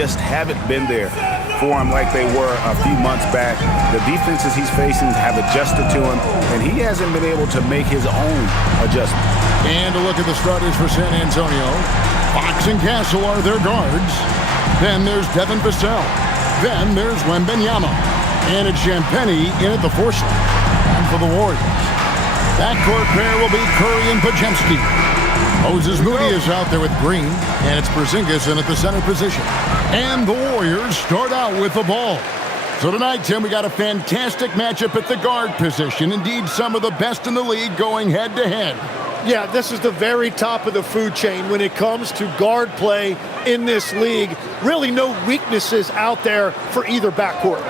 just haven't been there for him like they were a few months back. The defenses he's facing have adjusted to him, and he hasn't been able to make his own adjustment. And a look at the starters for San Antonio. Fox and Castle are their guards. Then there's Devin Vassell. Then there's Wembanyama. And it's Champagnie in at the fourth slot. And for the Warriors, backcourt pair will be Curry and Podziemski. Moses Moody is out there with Green, and it's Porzingis in at the center position. And the Warriors start out with the ball. So tonight, Tim, we got a fantastic matchup at the guard position. Indeed, some of the best in the league going head-to-head. Yeah, this is the very top of the food chain when it comes to guard play in this league. Really no weaknesses out there for either backcourt.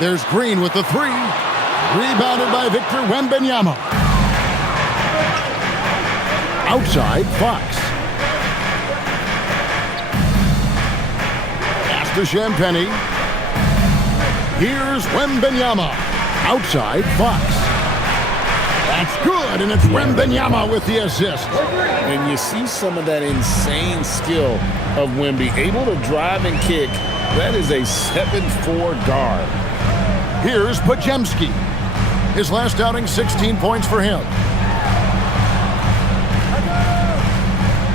There's Green with the three. Rebounded by Victor Wembanyama. Outside, Fox. Pass to Champagnie. Here's Wembanyama. Outside, Fox. That's good, and it's Wembanyama with the assist. And you see some of that insane skill of Wemby, able to drive and kick. That is a 7'4" guard. Here's Podziemski. His last outing, 16 points for him.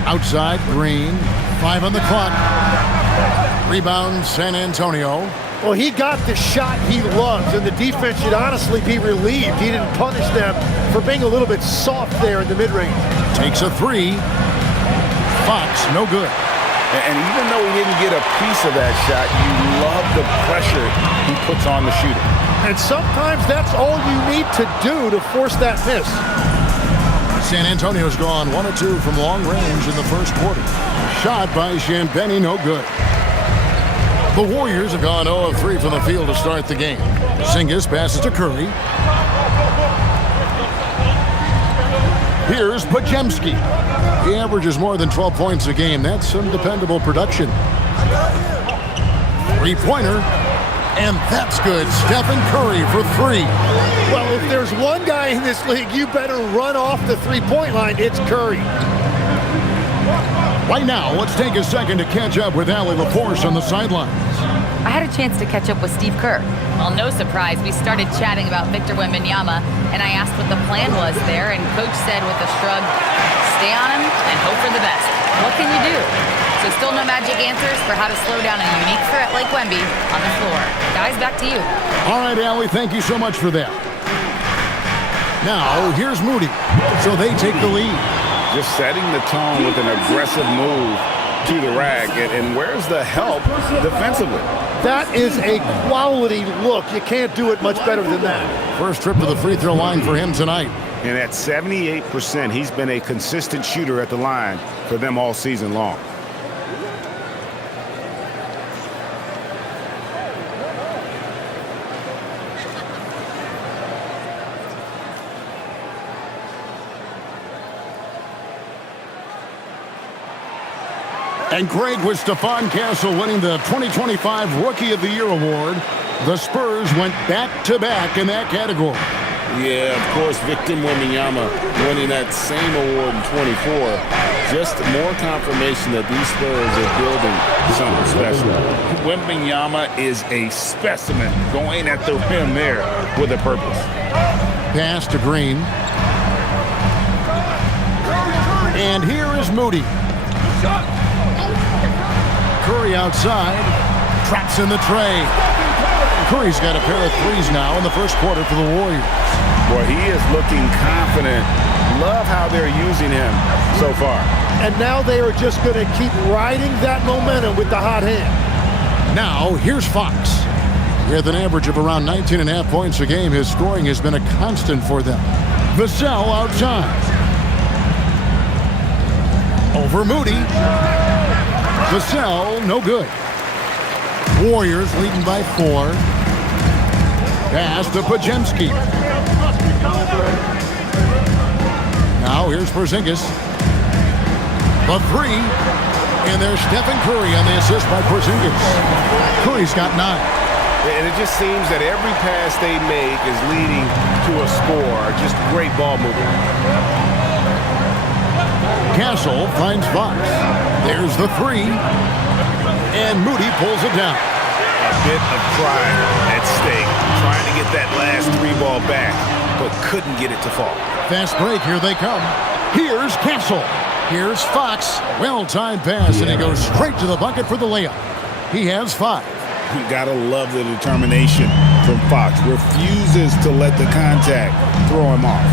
Outside, Green. 5 on the clock. Rebound, San Antonio. Well, he got the shot he loves, and the defense should honestly be relieved. He didn't punish them for being a little bit soft there in the mid-range. Takes a three. Fox, no good. And even though he didn't get a piece of that shot, you love the pressure he puts on the shooter. And sometimes that's all you need to do to force that miss. San Antonio's gone 1 of 2 from long range in the first quarter. Shot by Champagnie, no good. The Warriors have gone 0 of 3 from the field to start the game. Porzingis passes to Curry. Here's Podziemski. He averages more than 12 points a game. That's some dependable production. Three-pointer. And that's good. Stephen Curry for 3. Well, if there's one guy in this league, you better run off the three-point line. It's Curry. Right now, let's take a second to catch up with Allie LaForce on the sidelines. I had a chance to catch up with Steve Kerr. Well, no surprise, we started chatting about Victor Wembanyama, and I asked what the plan was there, and Coach said with a shrug, stay on him and hope for the best. What can you do? So still no magic answers for how to slow down a unique threat like Wemby on the floor. Guys, back to you. All right, Allie, thank you so much for that. Now, here's Moody. So they take the lead. Just setting the tone with an aggressive move to the rack. And where's the help defensively? That is a quality look. You can't do it much better than that. First trip to the free throw line for him tonight. And at 78%, he's been a consistent shooter at the line for them all season long. And great with Stephon Castle winning the 2025 Rookie of the Year award. The Spurs went back-to-back in that category. Yeah, of course, Victor Wembanyama winning that same award in 24. Just more confirmation that these Spurs are building something special. Wembanyama is a specimen going at the rim there with a purpose. Pass to Green. And here is Moody. Curry outside, traps in the tray. Curry's got a pair of threes now in the first quarter for the Warriors. Boy, he is looking confident. Love how they're using him so far. And now they are just going to keep riding that momentum with the hot hand. Now, here's Fox. With an average of around 19.5 points a game, his scoring has been a constant for them. Vassell outside. Over Moody. Vassell, no good. Warriors leading by 4. Pass to Podziemski. Now here's Porzingis. The 3. And there's Stephen Curry on the assist by Porzingis. Curry's got 9. And it just seems that every pass they make is leading to a score. Just great ball movement. Castle finds Fox. There's the three. And Moody pulls it down. A bit of pride at stake. Trying to get that last three ball back, but couldn't get it to fall. Fast break. Here they come. Here's Castle. Here's Fox. Well-timed pass, and he goes straight to the bucket for the layup. He has 5. You gotta love the determination from Fox. Refuses to let the contact throw him off.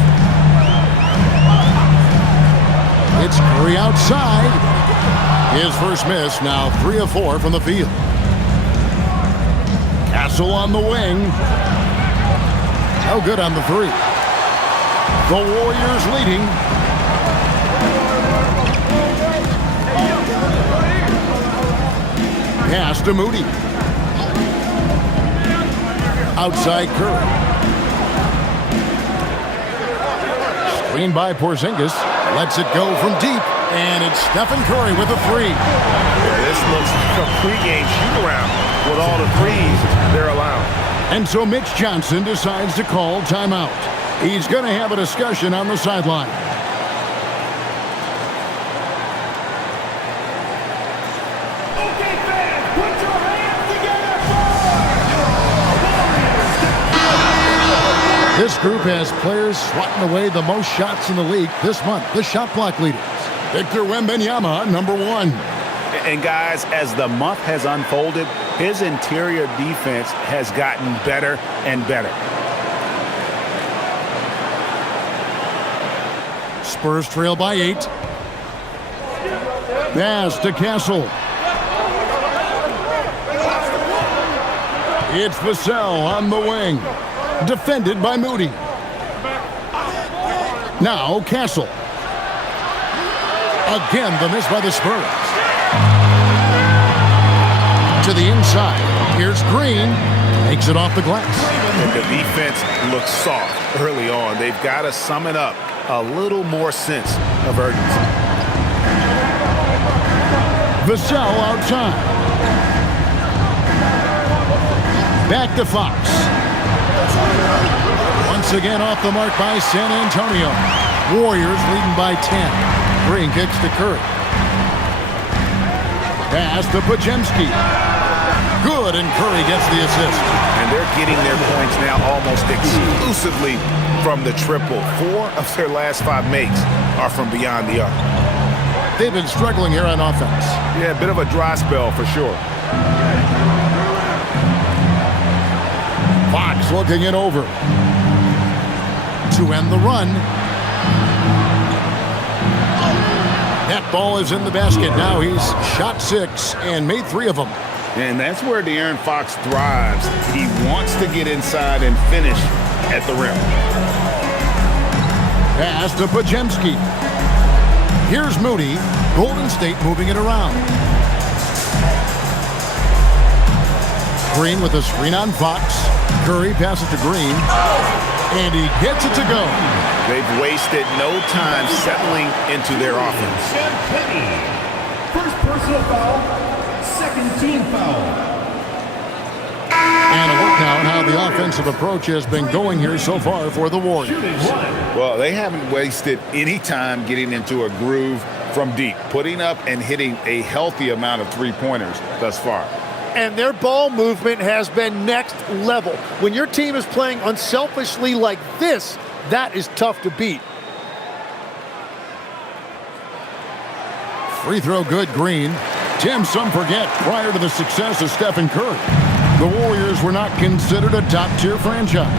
It's Curry outside. His first miss, now 3 of 4 from the field. Castle on the wing. No good on the 3. The Warriors leading. Pass to Moody. Outside Curry. Screened by Porzingis. Lets it go from deep. And it's Stephen Curry with a 3. Yeah, this looks like a pregame shoot-around with all the threes they're allowing. And so Mitch Johnson decides to call timeout. He's going to have a discussion on the sideline. Okay, fans, put your hands together for This group has players swatting away the most shots in the league this month. The shot block leaders. Victor Wembanyama, number 1. And guys, as the month has unfolded, his interior defense has gotten better and better. Spurs trail by 8. Pass to Castle. It's Vassell on the wing. Defended by Moody. Now Castle. Again, the miss by the Spurs. To the inside. Here's Green. Makes it off the glass. The defense looks soft early on. They've got to sum it up. A little more sense of urgency. Vassell outside. Back to Fox. Once again off the mark by San Antonio. Warriors leading by 10. Green kicks to Curry. Pass to Podziemski. Good, and Curry gets the assist. And they're getting their points now almost exclusively from the triple. 4 of their last 5 makes are from beyond the arc. They've been struggling here on offense. Yeah, a bit of a dry spell for sure. Fox looking it over. To end the run. That ball is in the basket. Now he's shot 6 and made 3 of them. And that's where De'Aaron Fox thrives. He wants to get inside and finish at the rim. Pass to Podziemski. Here's Moody. Golden State moving it around. Green with a screen on Fox. Curry passes to Green. And he gets it to go. They've wasted no time settling into their offense. First personal foul, second team foul. And a look now at how the offensive approach has been going here so far for the Warriors. Well, they haven't wasted any time getting into a groove from deep, putting up and hitting a healthy amount of three-pointers thus far. And their ball movement has been next level. When your team is playing unselfishly like this, that is tough to beat. Free throw good, Green. Tim, some forget, prior to the success of Stephen Curry, the Warriors were not considered a top-tier franchise.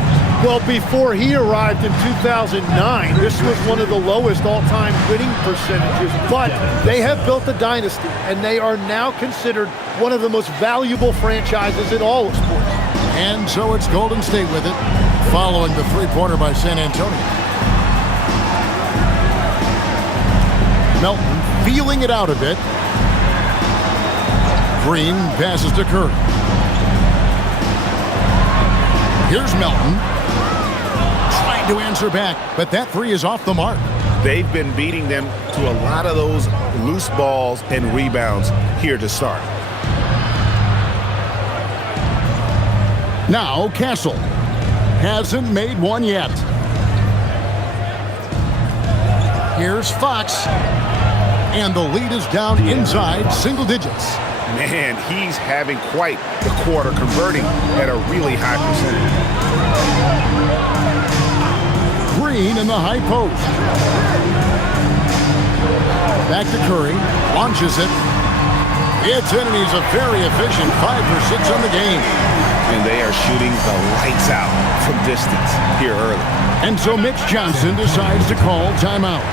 Well, before he arrived in 2009, this was one of the lowest all-time winning percentages. But they have built a dynasty, and they are now considered one of the most valuable franchises in all of sports. And so it's Golden State with it, following the three-pointer by San Antonio. Melton feeling it out a bit. Green passes to Curry. Here's Melton. Trying to answer back, but that three is off the mark. They've been beating them to a lot of those loose balls and rebounds here to start. Now Castle hasn't made one yet. Here's Fox. And the lead is down inside single digits. Man, he's having quite the quarter, converting at a really high percentage. Green in the high post. Back to Curry. Launches it. It's in, and he's a very efficient 5 for 6 on the game. And they are shooting the lights out from distance here early. And so Mitch Johnson decides to call timeout.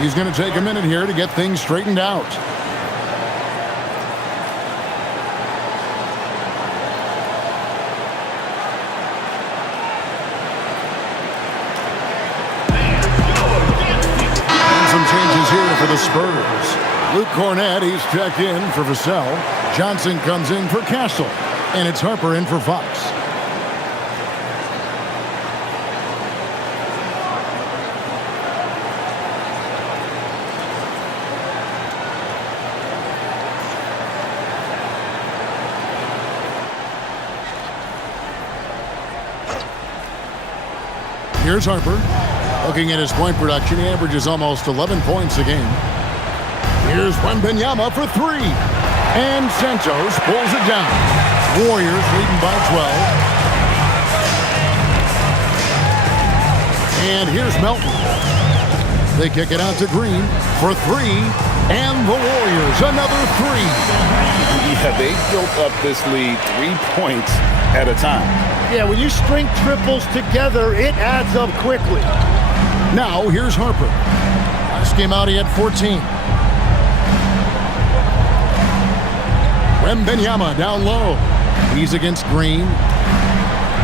He's going to take a minute here to get things straightened out. And some changes here for the Spurs. Luke Cornett, he's checked in for Vassell. Johnson comes in for Castle. And it's Harper in for Fox. Here's Harper. Looking at his point production, he averages almost 11 points a game. Here's Wembanyama for 3. And Santos pulls it down. Warriors leading by 12. And here's Melton. They kick it out to Green for 3. And the Warriors, another 3. Yeah, they built up this lead 3 points at a time. Yeah, when you string triples together, it adds up quickly. Now, here's Harper. Last game out, he had 14. Wembanyama down low. He's against Green.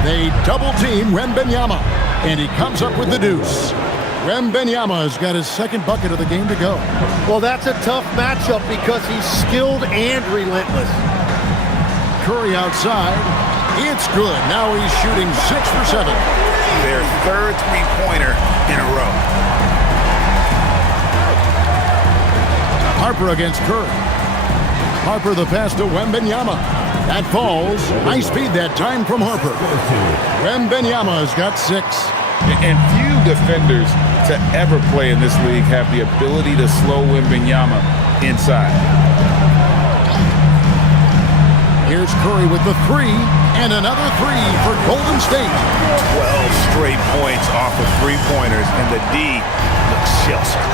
They double-team Wembanyama, and he comes up with the deuce. Wembanyama has got his second bucket of the game to go. Well, that's a tough matchup because he's skilled and relentless. Curry outside. It's good. Now he's shooting 6 for 7. Their third three-pointer in a row. Harper against Curry. Harper the pass to Wembanyama. That falls. Nice speed that time from Harper. Wembanyama has got 6. And few defenders to ever play in this league have the ability to slow Wembanyama inside. Here's Curry with the 3, and another 3 for Golden State. 12 straight points off of three-pointers, and the D looks shell-shocked.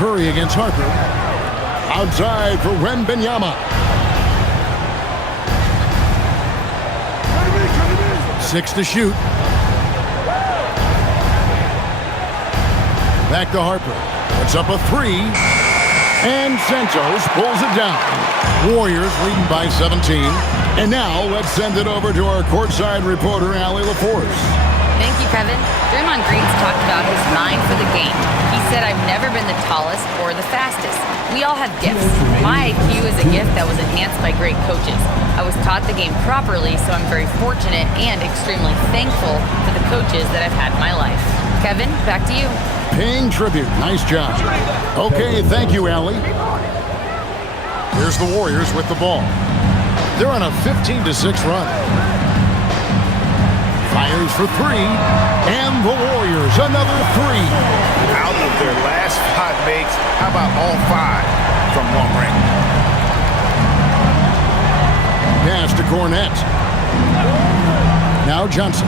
Curry against Harper. Outside for Wembanyama. 6 to shoot. Back to Harper. Puts up a 3. And Santos pulls it down. Warriors leading by 17. And now let's send it over to our courtside reporter, Allie LaForce. Thank you, Kevin. Draymond Green's talked about his mind for the game. He said, "I've never been the tallest or the fastest. We all have gifts. My IQ is a gift that was enhanced by great coaches. I was taught the game properly, so I'm very fortunate and extremely thankful for the coaches that I've had in my life." Kevin, back to you. Paying tribute. Nice job. Okay, thank you, Allie. Here's the Warriors with the ball. They're on a 15-6 run. Fires for 3. And the Warriors, another 3. Out of their last 5 makes, how about all 5 from long range? Pass to Cornett. Now Johnson.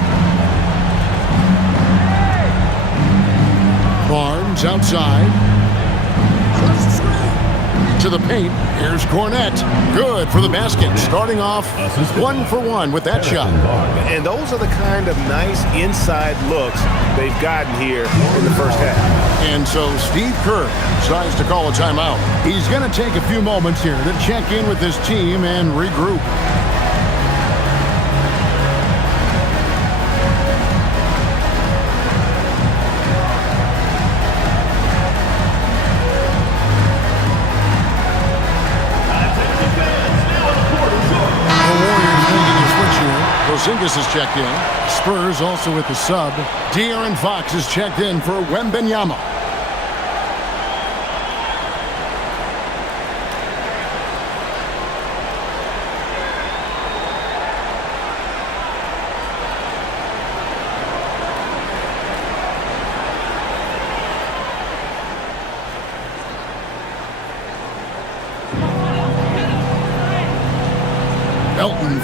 Barnes outside. To the paint. Here's Cornett. Good for the basket. Starting off 1 for 1 with that shot. And those are the kind of nice inside looks they've gotten here in the first half. And so Steve Kerr decides to call a timeout. He's going to take a few moments here to check in with his team and regroup. Porzingis is checked in. Spurs also with the sub. De'Aaron Fox is checked in for Wembanyama.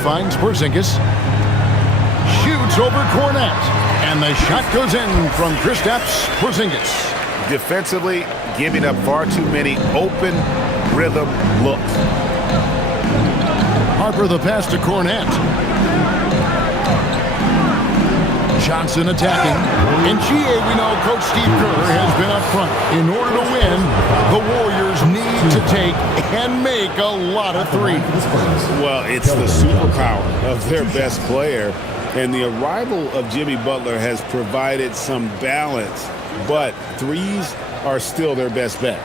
finds Porzingis. Shoots over Cornet. And the shot goes in from Kristaps Porzingis. Defensively, giving up far too many open rhythm looks. Harper the pass to Cornet. Johnson attacking. In GA, we know Coach Steve Kerr has been up front. In order to win, the Warriors need to take and make a lot of threes. Well, it's the superpower of their best player. And the arrival of Jimmy Butler has provided some balance. But threes are still their best bet.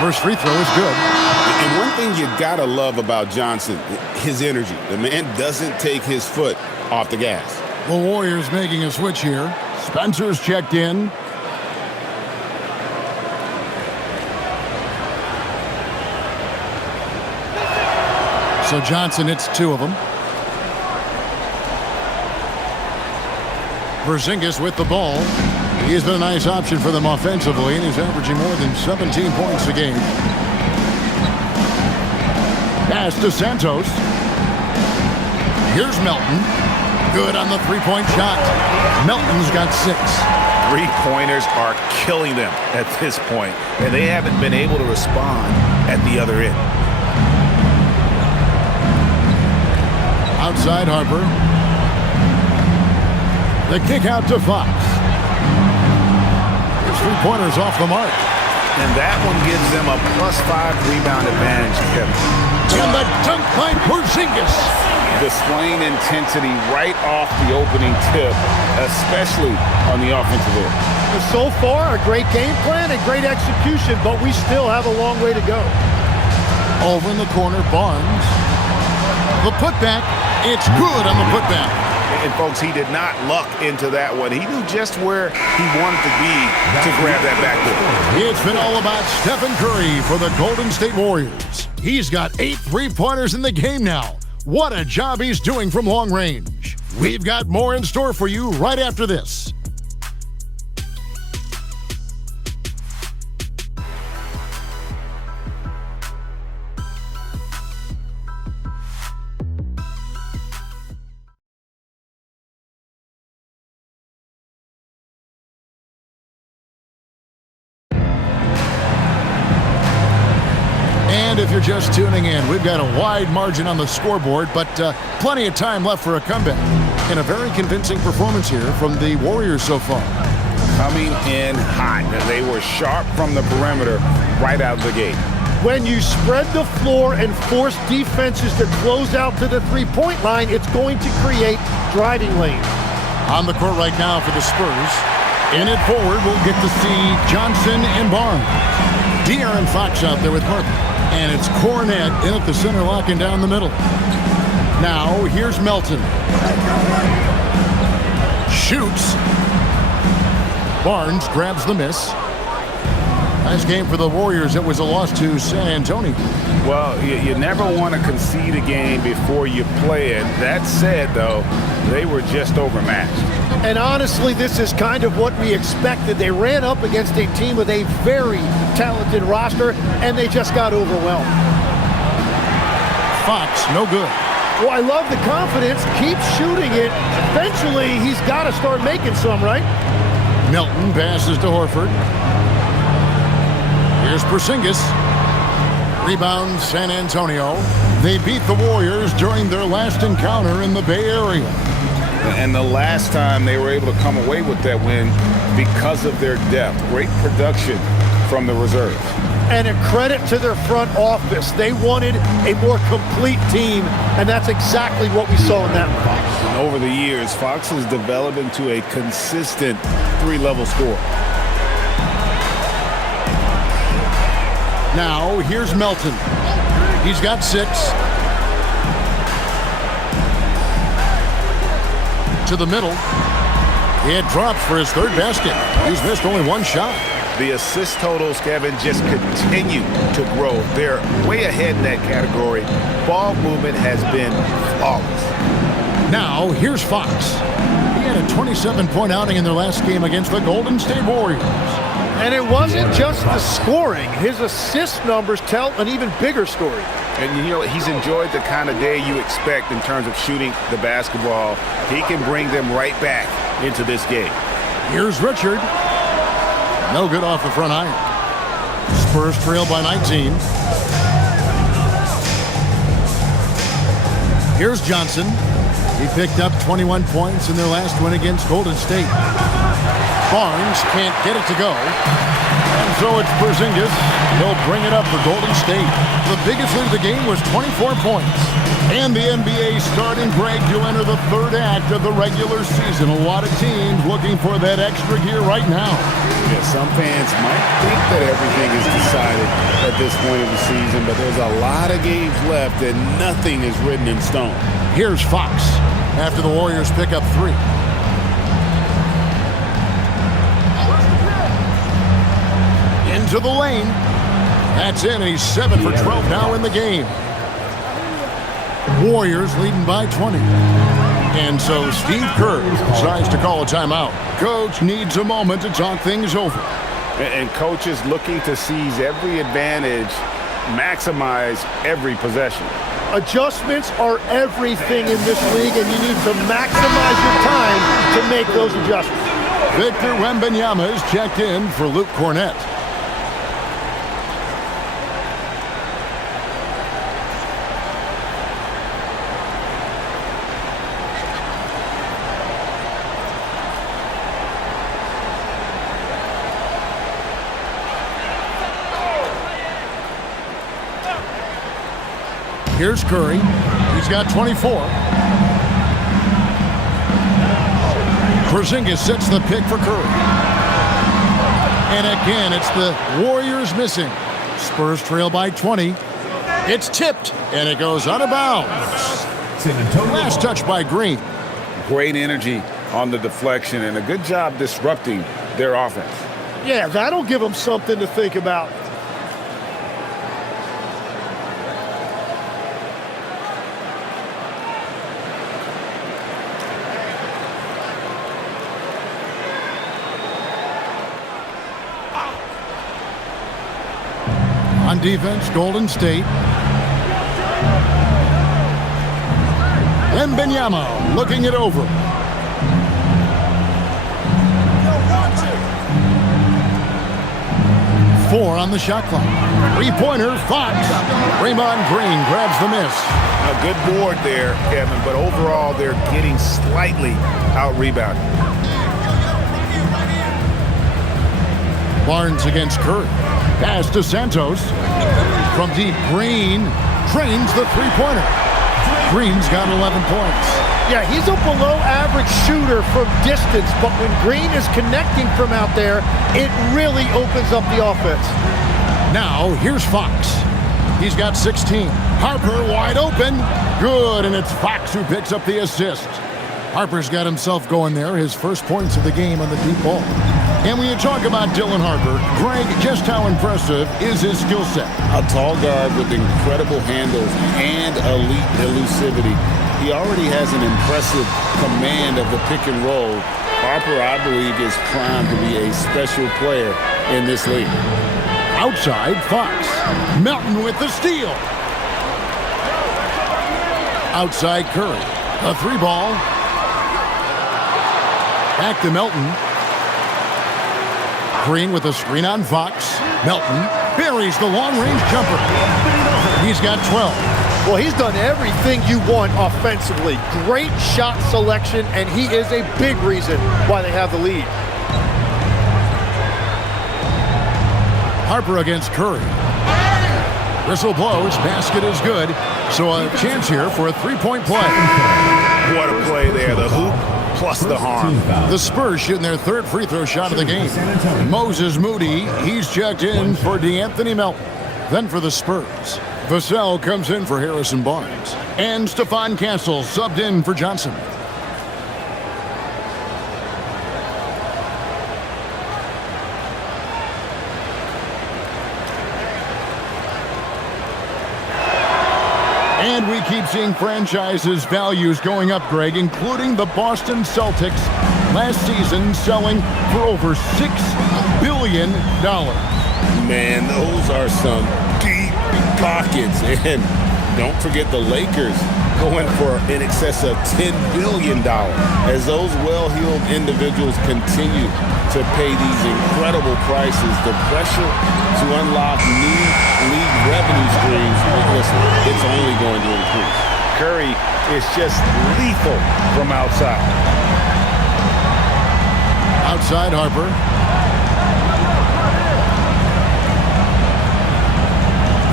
First free throw is good. And one thing you gotta love about Johnson, his energy. The man doesn't take his foot off the gas. The Warriors making a switch here. Spencer's checked in. So Johnson hits two of them. Porzingis with the ball. He's been a nice option for them offensively, and he's averaging more than 17 points a game. Pass to Santos. Here's Melton. Good on the three-point shot. Melton's got 6. Three-pointers are killing them at this point, and they haven't been able to respond at the other end. Outside Harper. The kick out to Fox. His three-pointers off the mark. And that one gives them a +5 rebound advantage, Kevin. And the dunk by Porzingis. Displaying intensity right off the opening tip, especially on the offensive end. So far, a great game plan and great execution, but we still have a long way to go. Over in the corner, Barnes. The putback. It's good on the putback. And folks, he did not luck into that one. He knew just where he wanted to be to grab that backboard. It's been all about Stephen Curry for the Golden State Warriors. He's got 8 three-pointers in the game now. What a job he's doing from long range. We've got more in store for you right after this. And if you're just tuning in, we've got a wide margin on the scoreboard, but plenty of time left for a comeback. And a very convincing performance here from the Warriors so far. Coming in hot. They were sharp from the perimeter right out of the gate. When you spread the floor and force defenses to close out to the three-point line, it's going to create driving lanes. On the court right now for the Spurs. In it forward, we'll get to see Johnson and Barnes. De'Aaron Fox out there with Harper. And it's Cornet in at the center, locking down the middle. Now, here's Melton. Shoots. Barnes grabs the miss. Nice game for the Warriors. It was a loss to San Antonio. Well, you never want to concede a game before you play it. That said, though, they were just overmatched. And honestly, this is kind of what we expected. They ran up against a team with a very talented roster, and they just got overwhelmed. Fox, no good. Well, I love the confidence. Keep shooting it. Eventually, he's got to start making some, right? Melton passes to Horford. Here's Porzingis. Rebound, San Antonio. They beat the Warriors during their last encounter in the Bay Area. And the last time they were able to come away with that win because of their depth. Great production from the reserves. And a credit to their front office. They wanted a more complete team, and that's exactly what we saw in that one. And over the years, Fox has developed into a consistent three-level scorer. Now, here's Melton. He's got 6. To the middle. It drops for his third basket. He's missed only 1 shot. The assist totals, Kevin, just continue to grow. They're way ahead in that category. Ball movement has been flawless. Now, here's Fox. He had a 27-point outing in their last game against the Golden State Warriors. And it wasn't just the scoring. His assist numbers tell an even bigger story. And, you know, he's enjoyed the kind of day you expect in terms of shooting the basketball. He can bring them right back into this game. Here's Richard. No good off the front iron. Spurs trail by 19. Here's Johnson. He picked up 21 points in their last win against Golden State. Barnes can't get it to go. And so it's Porzingis. He'll bring it up for Golden State. The biggest lead of the game was 24 points. And the NBA starting break to enter the third act of the regular season. A lot of teams looking for that extra gear right now. Yeah, some fans might think that everything is decided at this point of the season, but there's a lot of games left and nothing is written in stone. Here's Fox after the Warriors pick up 3. Into the lane. That's in, and he's 7 for 12 now in the game. Warriors leading by 20. And so Steve Kerr decides to call a timeout. Coach needs a moment to talk things over. And coach is looking to seize every advantage, maximize every possession. Adjustments are everything in this league, and you need to maximize your time to make those adjustments. Victor Wembanyama is checked in for Luke Cornett. Here's Curry. He's got 24. Porzingis sets the pick for Curry. And again, it's the Warriors missing. Spurs trail by 20. It's tipped, and it goes out of bounds. Last touch by Green. Great energy on the deflection and a good job disrupting their offense. Yeah, that'll give them something to think about. On defense, Golden State. Wembanyama looking it over. Four on the shot clock. Three-pointer, Fox. Draymond Green grabs the miss. A good board there, Kevin, but overall they're getting slightly out-rebounded. Barnes against Curry. Pass to Santos. From deep, Green trains the three-pointer. Green's got 11 points. Yeah, he's a below-average shooter from distance, but when Green is connecting from out there, it really opens up the offense. Now, here's Fox. He's got 16. Harper wide open. Good, and it's Fox who picks up the assist. Harper's got himself going there, his first points of the game on the deep ball. And when you talk about Dylan Harper, Greg, just how impressive is his skill set? A tall guard with incredible handles and elite elusivity. He already has an impressive command of the pick and roll. Harper, I believe, is primed to be a special player in this league. Outside, Fox. Melton with the steal. Outside, Curry. A three ball. Back to Melton. Green with a screen on Fox. Melton buries the long-range jumper. He's got 12. Well, he's done everything you want offensively. Great shot selection, and he is a big reason why they have the lead. Harper against Curry. Whistle blows. Basket is good. So a chance here for a three-point play. What a play there. The hoop plus the harm. The Spurs shooting their third free throw shot of the game. Moses Moody, he's checked in for DeAnthony Melton. Then for the Spurs, Vassell comes in for Harrison Barnes. And Stephon Castle subbed in for Johnson. And we keep seeing franchises' values going up, Greg, including the Boston Celtics last season selling for over $6 billion. Man, those are some deep pockets. And don't forget the Lakers going for in excess of $10 billion as those well-heeled individuals continue to pay these incredible prices. The pressure to unlock new league revenue streams, listen, it's only going to increase. Curry is just lethal from outside. Outside Harper.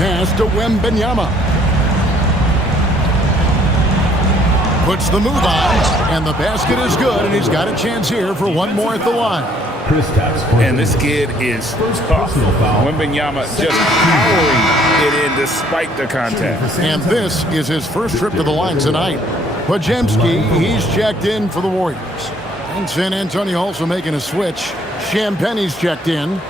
Pass to Wembanyama. Puts the move on, and the basket is good, and he's got a chance here for one more at the line. And this kid is tough. Wembanyama just powering it in despite the contact. And this is his first trip to the line tonight. Podziemski, he's checked in for the Warriors. And San Antonio also making a switch. Champagne's checked in.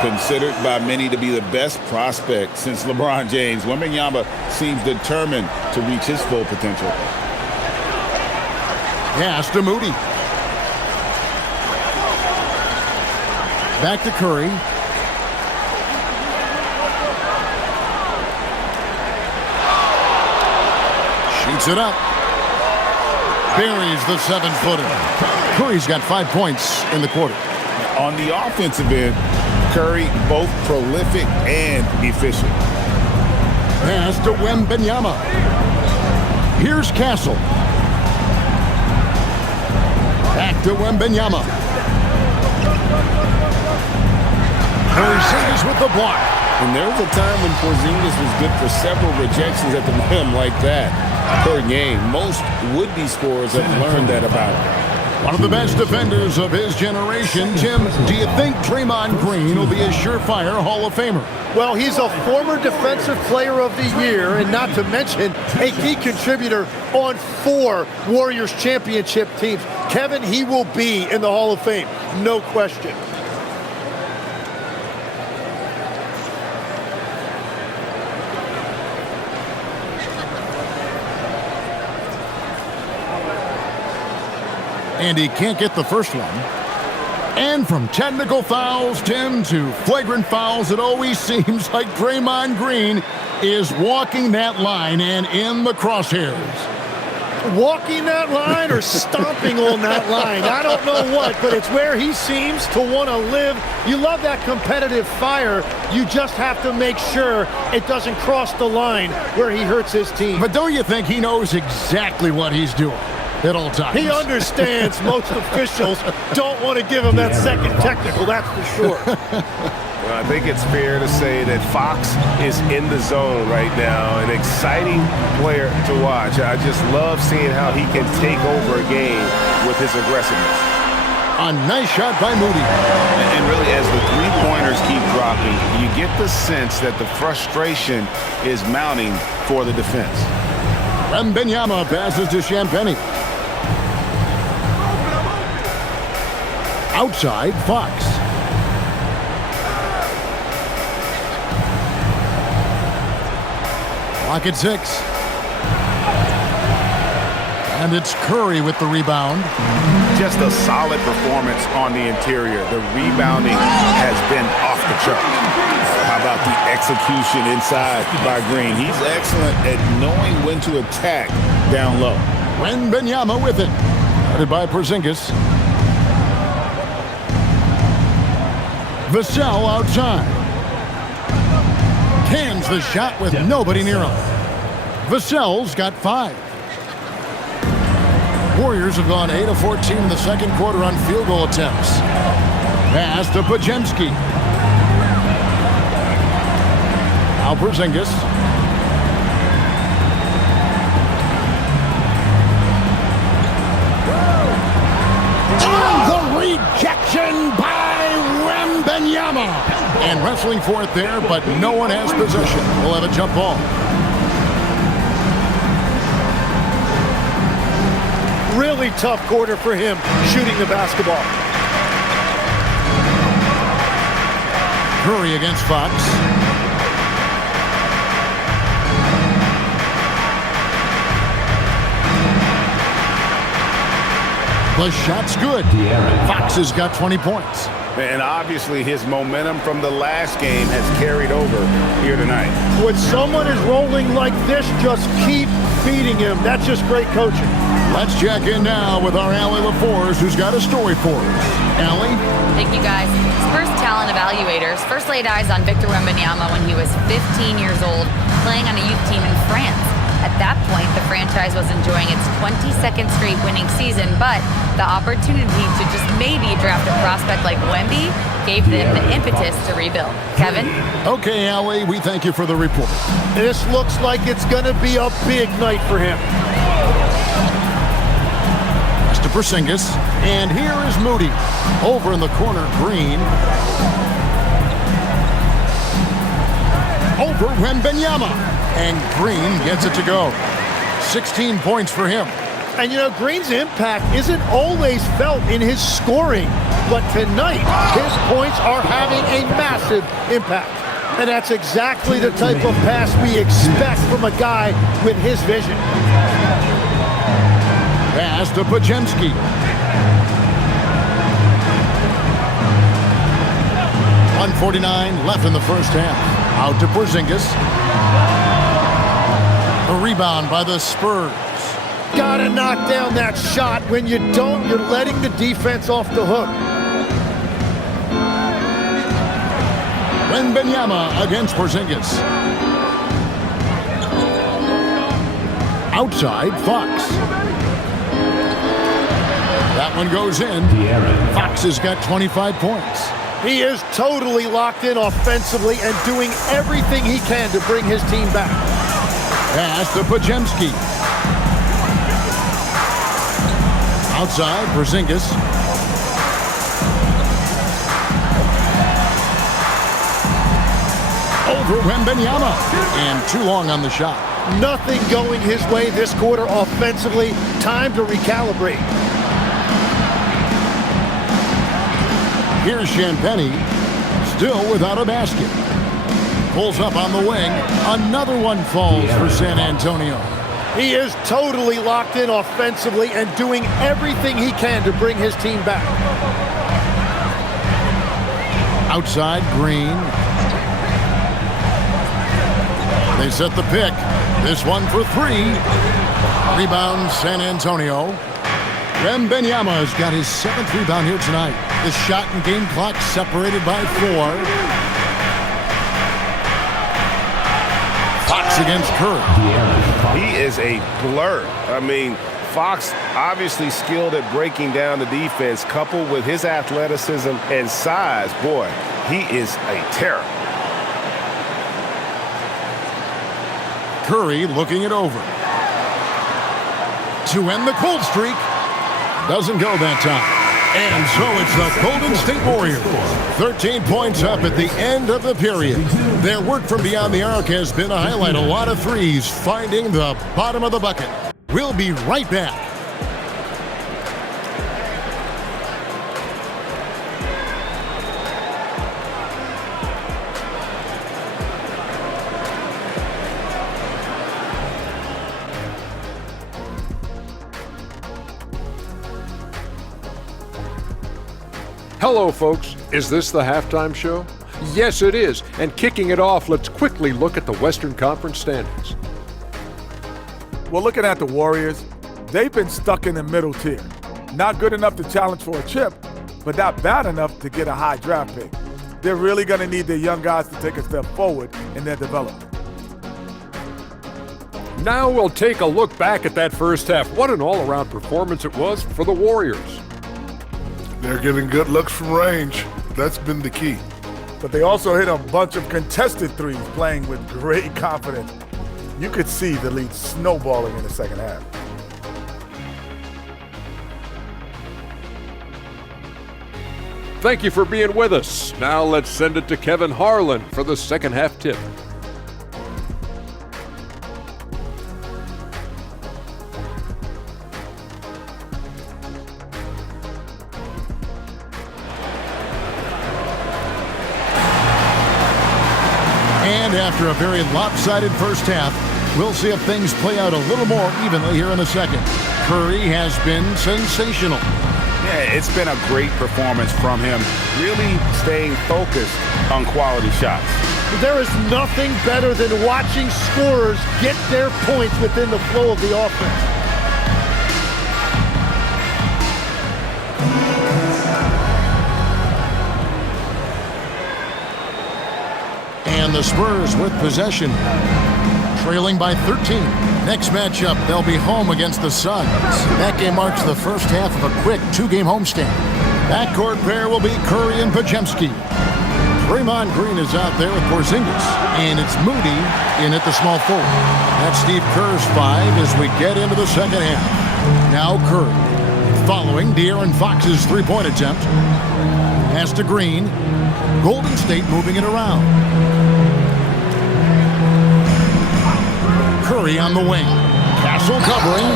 Considered by many to be the best prospect since LeBron James, Wembanyama seems determined to reach his full potential. Pass to Moody. Back to Curry. Shoots it up. Buries the 7-footer. Curry's got 5 points in the quarter. On the offensive end, Curry both prolific and efficient. Pass to Wembanyama. Here's Castle. Back to Wembanyama. Porzingis with the block. And there was a time when Porzingis was good for several rejections at the rim like that per game. Most would-be scorers have learned that about him. One of the best defenders of his generation. Tim, do you think Draymond Green will be a surefire Hall of Famer? Well, he's a former Defensive Player of the Year, and not to mention a key contributor on 4 Warriors championship teams. Kevin, he will be in the Hall of Fame, no question. And he can't get the first one. And from technical fouls, Tim, to flagrant fouls, it always seems like Draymond Green is walking that line and in the crosshairs. Walking that line or stomping on that line, I don't know what, but it's where he seems to want to live. You love that competitive fire. You just have to make sure it doesn't cross the line where he hurts his team. But don't you think he knows exactly what he's doing at all times? He understands most officials don't want to give him that second technical, that's for sure. Well, I think it's fair to say that Fox is in the zone right now, an exciting player to watch. I just love seeing how he can take over a game with his aggressiveness. A nice shot by Moody. And really, as the three-pointers keep dropping, you get the sense that the frustration is mounting for the defense. Wembanyama passes to Champagnie. Outside, Fox. Clock at 6. And it's Curry with the rebound. Just a solid performance on the interior. The rebounding has been off the chart. How about the execution inside by Green? He's excellent at knowing when to attack down low. Wembanyama with it. Guarded by Porzingis. Vassell outside. Cans the shot with nobody near him. Vassell's got 5. Warriors have gone 8 of 14 in the second quarter on field goal attempts. Pass to Podziemski. Now Porzingis. The rejection by Wembanyama. And wrestling for it there, but no one has possession. We'll have a jump ball. Really tough quarter for him shooting the basketball. Curry against Fox. The shot's good. Fox has got 20 points. And obviously his momentum from the last game has carried over here tonight. When someone is rolling like this, just keep feeding him. That's just great coaching. Let's check in now with our Allie LaForce, who's got a story for us. Allie? Thank you, guys. Spurs talent evaluators first laid eyes on Victor Wembanyama when he was 15 years old, playing on a youth team in France. At that point, the franchise was enjoying its 22nd straight winning season, but the opportunity to just maybe draft a prospect like Wemby gave them the impetus to rebuild. Kevin? Okay, Allie, we thank you for the report. This looks like it's going to be a big night for him. That's to Porzingis, and here is Moody. Over in the corner, Green. Over Wembanyama. And Green gets it to go. 16 points for him. And, you know, Green's impact isn't always felt in his scoring, but tonight his points are having a massive impact. And that's exactly the type of pass we expect from a guy with his vision. Pass to Podziemski. .149 left in the first half. Out to Porzingis. A rebound by the Spurs. Gotta knock down that shot. When you don't, you're letting the defense off the hook. Wembanyama against Porzingis. Outside, Fox. That one goes in. Fox has got 25 points. He is totally locked in offensively and doing everything he can to bring his team back. Pass to Podziemski. Outside, Porzingis. Over Wembanyama. And too long on the shot. Nothing going his way this quarter offensively. Time to recalibrate. Here's Champagnie. Still without a basket. Pulls up on the wing. Another one falls for San Antonio. He is totally locked in offensively and doing everything he can to bring his team back. Outside, Green. They set the pick. This one for three. Rebound, San Antonio. Wembanyama's got his 7th rebound here tonight. The shot and game clock separated by 4. Fox against Curry. He is a blur. I mean, Fox obviously skilled at breaking down the defense, coupled with his athleticism and size. Boy, he is a terror. Curry looking it over. To end the cold streak. Doesn't go that time. And so it's the Golden State Warriors. 13 points up at the end of the period. Their work from beyond the arc has been a highlight. A lot of threes finding the bottom of the bucket. We'll be right back. Hello, folks. Is this the halftime show? Yes, it is. And kicking it off, let's quickly look at the Western Conference standings. Well, looking at the Warriors, they've been stuck in the middle tier. Not good enough to challenge for a chip, but not bad enough to get a high draft pick. They're really going to need their young guys to take a step forward in their development. Now we'll take a look back at that first half. What an all-around performance it was for the Warriors. They're getting good looks from range. That's been the key. But they also hit a bunch of contested threes, playing with great confidence. You could see the lead snowballing in the second half. Thank you for being with us. Now let's send it to Kevin Harlan for the second half tip. And after a very lopsided first half, we'll see if things play out a little more evenly here in the second. Curry has been sensational. Yeah, it's been a great performance from him, really staying focused on quality shots. There is nothing better than watching scorers get their points within the flow of the offense. And the Spurs with possession, trailing by 13. Next matchup, they'll be home against the Suns. That game marks the first half of a quick two-game homestand. Backcourt pair will be Curry and Podziemski. Draymond Green is out there with Porzingis, and it's Moody in at the small forward. That's Steve Kerr's 5 as we get into the second half. Now Curry, following De'Aaron Fox's three-point attempt. Pass to Green. Golden State moving it around. Curry on the wing. Castle covering,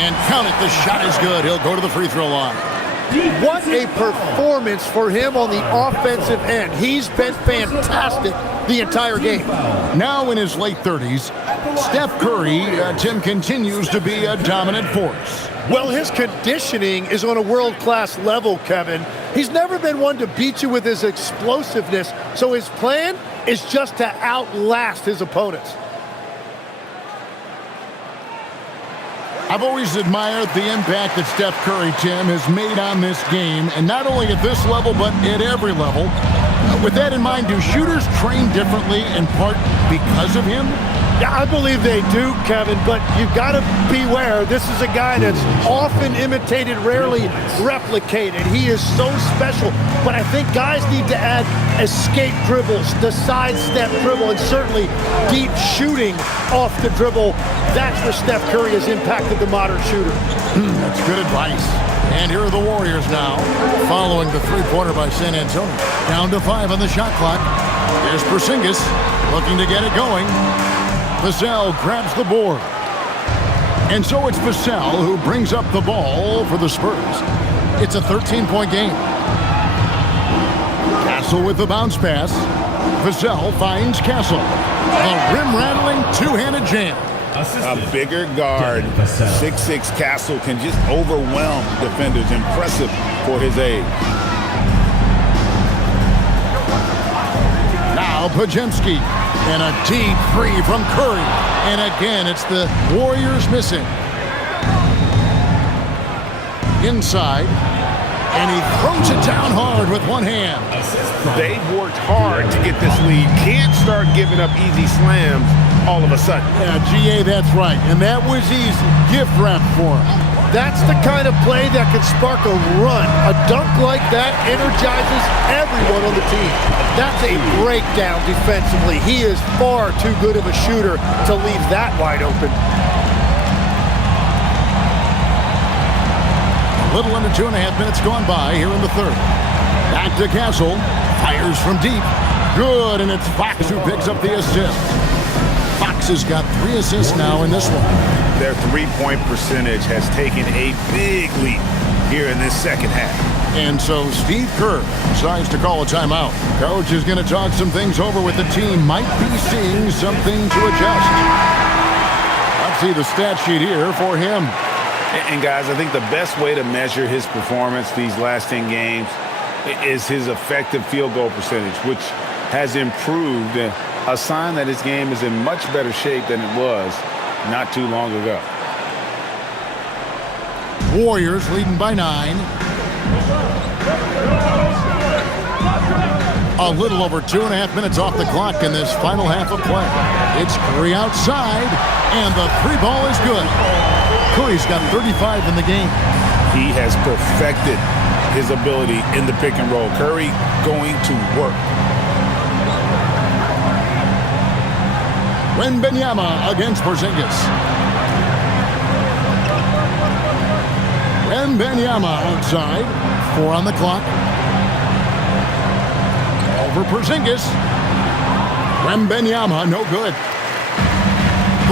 and count it, the shot is good. He'll go to the free throw line. What a performance for him on the offensive end. He's been fantastic the entire game. Now in his late 30s, Steph Curry, Tim, continues to be a dominant force. Well, his conditioning is on a world-class level, Kevin. He's never been one to beat you with his explosiveness, so his plan is just to outlast his opponents. I've always admired the impact that Steph Curry, Tim, has made on this game, and not only at this level, but at every level. With that in mind, do shooters train differently in part because of him? Yeah, I believe they do, Kevin, but you've got to beware. This is a guy that's often imitated, rarely replicated. He is so special, but I think guys need to add escape dribbles, the sidestep dribble, and certainly deep shooting off the dribble. That's where Steph Curry has impacted the modern shooter. That's good advice. And here are the Warriors now, following the three-pointer by San Antonio. Down to 5 on the shot clock. Here's Porzingis looking to get it going. Vassell grabs the board. And so it's Vassell who brings up the ball for the Spurs. It's a 13-point game. Castle with the bounce pass. Vassell finds Castle. The rim-rattling two-handed jam. A bigger guard, 6'6" Castle, can just overwhelm defenders. Impressive for his age. Now Podziemski, and a deep three from Curry. And again, it's the Warriors missing. Inside, and he throws it down hard with one hand. They've worked hard to get this lead. Can't start giving up easy slams all of a sudden. Yeah, GA, that's right. And that was easy. Gift wrap for him. That's the kind of play that can spark a run. A dunk like that energizes everyone on the team. That's a breakdown defensively. He is far too good of a shooter to leave that wide open. A little under 2.5 minutes gone by here in the third. Back to Castle. Fires from deep. Good, and it's Fox who picks up the assist. Fox has got 3 assists now in this one. Their three-point percentage has taken a big leap here in this second half. And so Steve Kerr decides to call a timeout. Coach is going to talk some things over with the team. Might be seeing something to adjust. Let's see the stat sheet here for him. And guys, I think the best way to measure his performance these last 10 games is his effective field goal percentage, which has improved, a sign that his game is in much better shape than it was not too long ago. Warriors leading by 9. A little over 2.5 minutes off the clock in this final half of play. It's Curry outside, and the 3 ball is good. Curry's got 35 in the game. He has perfected his ability in the pick and roll. Curry going to work. Wembanyama against Porzingis. Wembanyama outside. 4 on the clock. Over Porzingis. Wembanyama, no good.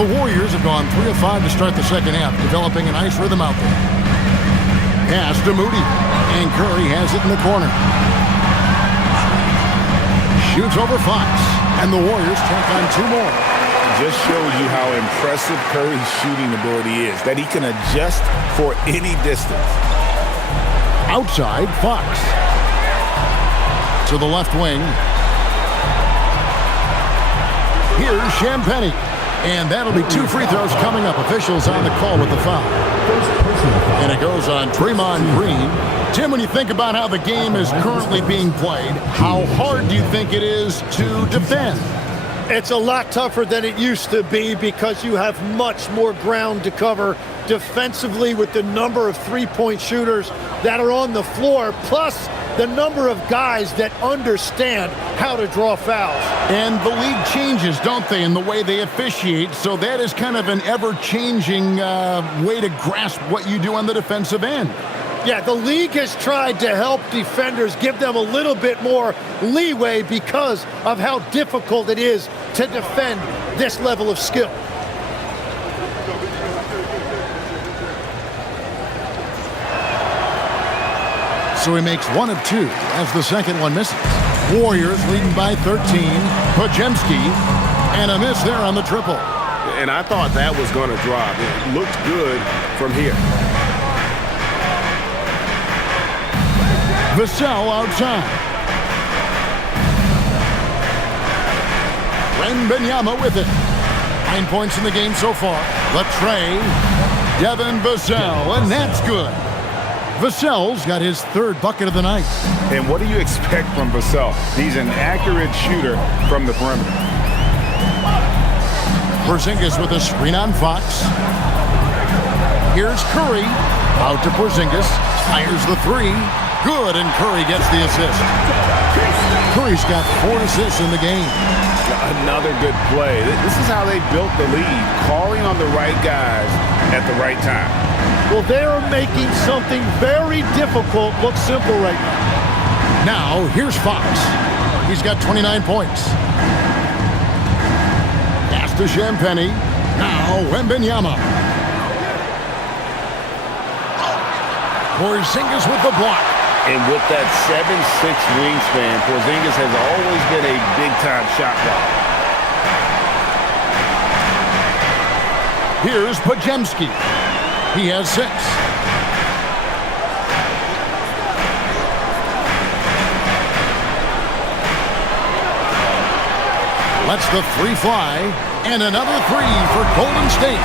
The Warriors have gone 3 of 5 to start the second half, developing a nice rhythm out there. Pass to Moody, and Curry has it in the corner. Shoots over Fox. And the Warriors take on 2 more. Just shows you how impressive Curry's shooting ability is, that he can adjust for any distance. Outside, Fox. To the left wing. Here's Champagnie. And that'll be 2 free throws coming up. Officials on the call with the foul. And it goes on Draymond Green. Tim, when you think about how the game is currently being played, how hard do you think it is to defend? It's a lot tougher than it used to be because you have much more ground to cover defensively with the number of three-point shooters that are on the floor, plus the number of guys that understand how to draw fouls. And the league changes, don't they, in the way they officiate, so that is kind of an ever-changing way to grasp what you do on the defensive end. Yeah, the league has tried to help defenders, give them a little bit more leeway because of how difficult it is to defend this level of skill. So he makes 1 of 2 as the second one misses. Warriors leading by 13. Podziemski, and a miss there on the triple. And I thought that was going to drop. It looked good from here. Vassell outside. Wembanyama with it. 9 points in the game so far. Latrey, Devin Vassell, and that's good. Vassell's got his 3rd bucket of the night. And what do you expect from Vassell? He's an accurate shooter from the perimeter. Porzingis with a screen on Fox. Here's Curry. Out to Porzingis. Fires the 3. Good, and Curry gets the assist. Curry's got 4 assists in the game. Another good play. This is how they built the lead, calling on the right guys at the right time. Well, they're making something very difficult look simple right now. Now, here's Fox. He's got 29 points. Pass to Champagnie. Now, Wembanyama. Porzingis with the block. And with that 7'6" wingspan, Porzingis has always been a big-time shot blocker. Here's Podziemski. He has 6. Lets the 3 fly, and another 3 for Golden State.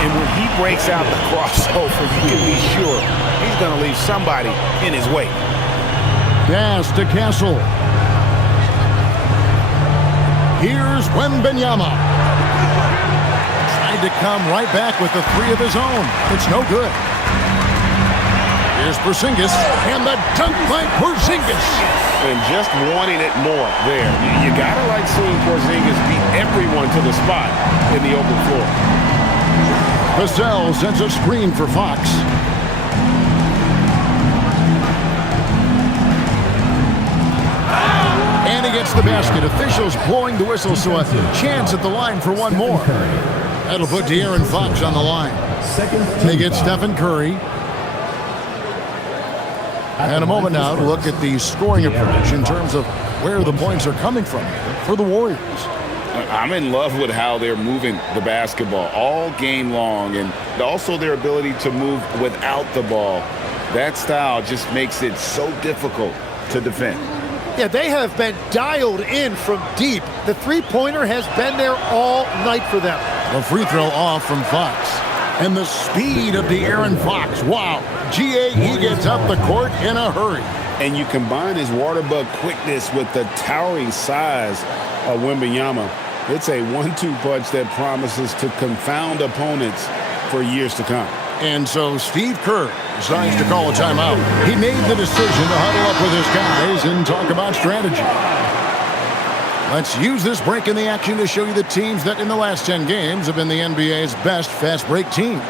And when he breaks out the crossover, you can be sure he's going to leave somebody in his way. Pass to Castle. Here's Wembanyama. Tried to come right back with the 3 of his own. It's no good. Here's Porzingis, and the dunk by Porzingis. And just wanting it more there. You got to like seeing Porzingis beat everyone to the spot in the open floor. Vassell sends a screen for Fox. And he gets the basket. Officials blowing the whistle, so a chance at the line for 1 more. That'll put De'Aaron Fox on the line. They get Stephen Curry. And a moment now to look at the scoring approach in terms of where the points are coming from for the Warriors. I'm in love with how they're moving the basketball all game long, and also their ability to move without the ball. That style just makes it so difficult to defend. Yeah, they have been dialed in from deep. The three-pointer has been there all night for them. The free throw off from Fox. And the speed of De'Aaron Fox. Wow. He gets up the court in a hurry. And you combine his water bug quickness with the towering size of Wembanyama. It's a 1-2 punch that promises to confound opponents for years to come. And so Steve Kerr decides to call a timeout. He made the decision to huddle up with his guys and talk about strategy. Let's use this break in the action to show you the teams that in the last 10 games have been the NBA's best fast break teams.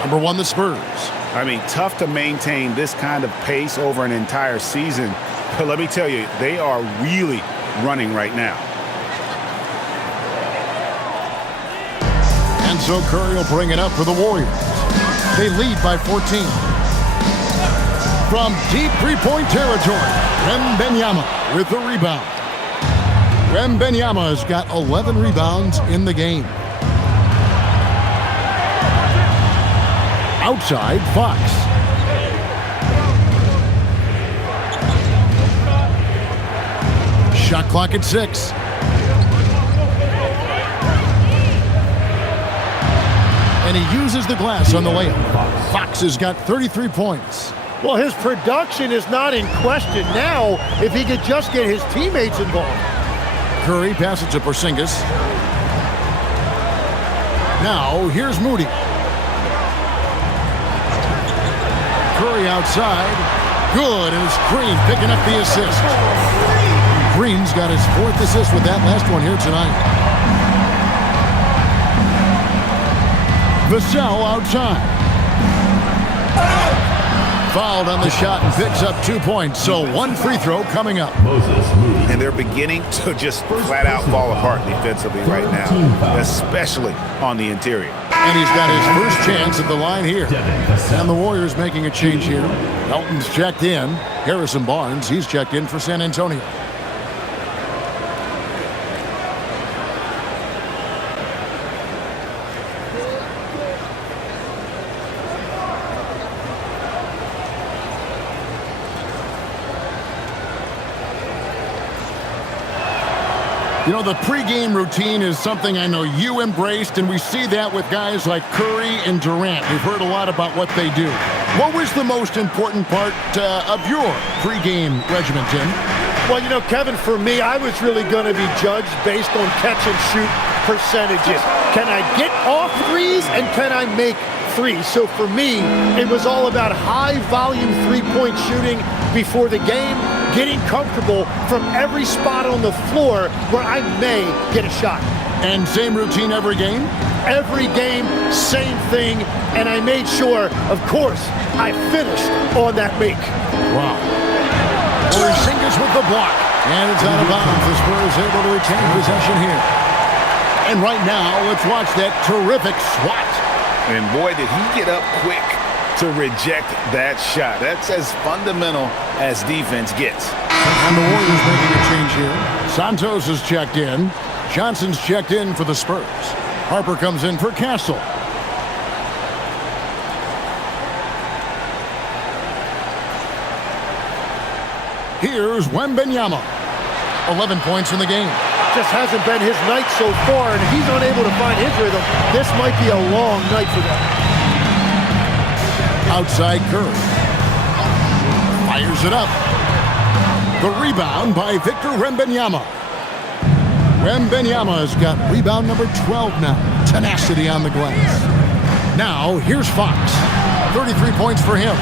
Number 1, the Spurs. I mean, tough to maintain this kind of pace over an entire season. But let me tell you, they are really running right now. And so Curry will bring it up for the Warriors. They lead by 14. From deep three-point territory, Wembanyama with the rebound. Wembanyama has got 11 rebounds in the game. Outside, Fox. Shot clock at 6. And he uses the glass on the layup. Fox has got 33 points. Well, his production is not in question now if he could just get his teammates involved. Curry passes to Porzingis. Now, here's Moody. Curry outside. Good, and it's Green picking up the assist. Green's got his 4th assist with that last one here tonight. Vassell outside. Fouled on the shot and picks up 2 points. So 1 free throw coming up. And they're beginning to just flat out fall apart defensively right now, especially on the interior. And he's got his first chance at the line here. And the Warriors making a change here. Elton's checked in. Harrison Barnes, he's checked in for San Antonio. You know, the pregame routine is something I know you embraced, and we see that with guys like Curry and Durant. We've heard a lot about what they do. What was the most important part of your pregame regimen, Tim? Well, you know, Kevin, for me, I was really going to be judged based on catch-and-shoot percentages. Can I get off threes, and can I make threes? So for me, it was all about high-volume three-point shooting before the game, getting comfortable from every spot on the floor where I may get a shot. And same routine every game? Every game, same thing, and I made sure, of course, I finished on that make. Wow. Porzingis with the block, and it's out of bounds. The Spurs able to retain possession here. And right now, let's watch that terrific swat. And boy, did he get up quick to reject that shot. That's as fundamental as defense gets. And the Warriors making a change here. Santos is checked in. Johnson's checked in for the Spurs. Harper comes in for Castle. Here's Wembanyama. 11 points in the game. Just hasn't been his night so far, and if he's unable to find his rhythm, this might be a long night for them. Outside Curry. Fires it up. The rebound by Victor Wembanyama. Wembanyama has got rebound number 12 now. Tenacity on the glass. Now, here's Fox. 33 points for him.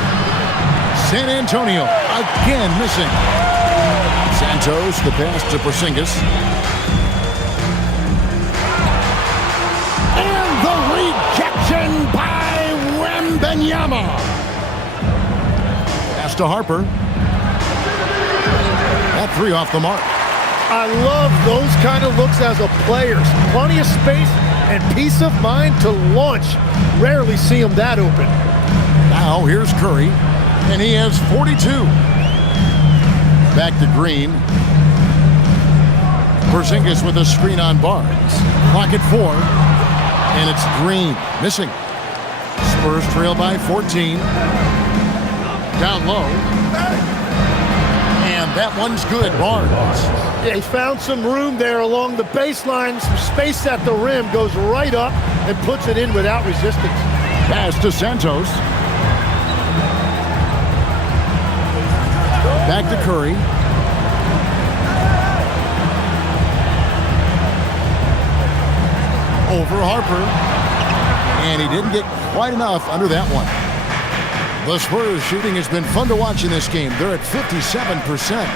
San Antonio again missing. Santos, the pass to Porzingis. And the rejection by Wembanyama. Pass to Harper. That 3 off the mark. I love those kind of looks as a player. Plenty of space and peace of mind to launch. Rarely see him that open. Now here's Curry, and he has 42. Back to Green. Porzingis with a screen on Barnes. Clock at 4, and it's Green missing. Spurs trail by 14. Down low. And that one's good, Barnes. They found some room there along the baseline. Some space at the rim, goes right up and puts it in without resistance. Pass to Santos. Back to Curry. Over Harper. And he didn't get quite enough under that one. The Spurs shooting has been fun to watch in this game. They're at 57%.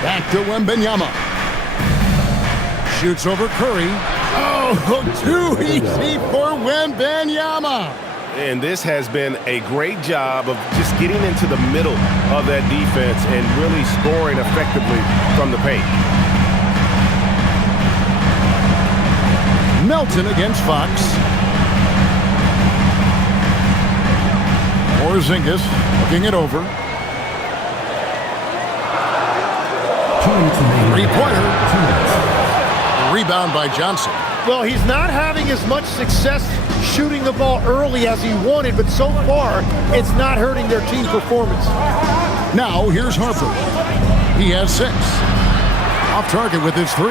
Back to Wembanyama. Shoots over Curry. Oh, too easy for Wembanyama. And this has been a great job of just getting into the middle of that defense and really scoring effectively from the paint. Melton against Fox. Porzingis looking it over. Three-pointer. Rebound by Johnson. Well, he's not having as much success shooting the ball early as he wanted, but so far, it's not hurting their team performance. Now, here's Harper. He has 6. Off target with his 3.